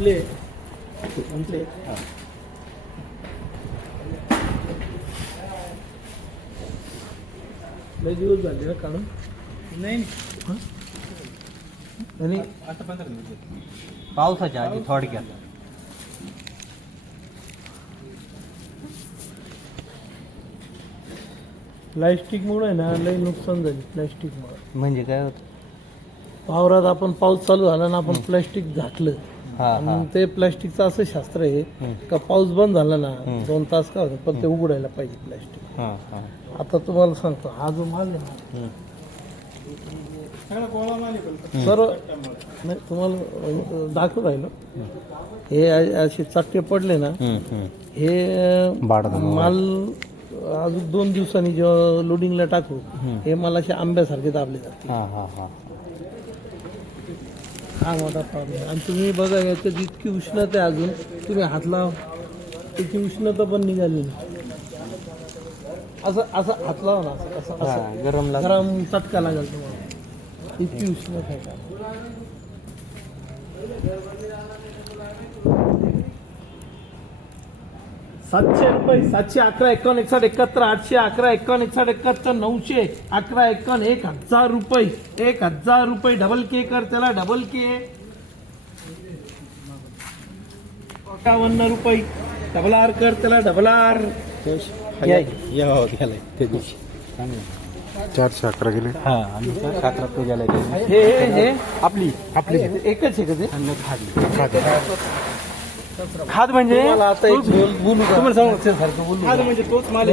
ले म्हटले लय दिवस झाले ना काढून नाही आणि आता 15 मिनिट पावसाच्या आधी थोडक्यात. प्लॅस्टिकमुळे आहे ना लय नुकसान झाले. प्लॅस्टिकमुळे म्हणजे काय होतं? वावरात आपण पाऊस चालू झाला ना आपण प्लॅस्टिक घातलं हा हा आणि ते प्लॅस्टिकचं असं शास्त्र आहे का पाऊस बंद झाला ना 2 तास का होतं पण ते उघडायला पाहिजे प्लॅस्टिक. हा हा आता तुम्हाला सांगतो हा जो माल आहे ना सर्व नाही तुम्हाला दाखवू राहिलो हे असे चटके पडले ना हे माल अजून 2 दिवसांनी जेव्हा लोडिंगला टाकू हे मला असे आंब्यासारखे दाबले जाते. हा हा हा हा मोठा प्रॉब्लेम. आणि तुम्ही बघा याच्यात इतकी उष्णता आहे अजून तुम्ही हात लाव त्याची उष्णता पण निघाली नाही. असं असं हात लावा ना असं असं असं गरम चटका लागेल तुम्हाला इतकी उष्णता आहे का. 700 रुपये 700 11 51 61 71 800 11 51 61 71 900 11 51 1000 रुपये 1000 रुपये डबल के कर त्याला डबल के 51 रुपये डबल आर कर त्याला डबल आर 411 गेले. हा आणि 11 तो गेलाय. हे आपली आपली एकच आहे का ते खाद म्हणजे आता एक बोलू का? तुम्हाला सांगू सारखं बोलू खाद म्हणजे तोच माल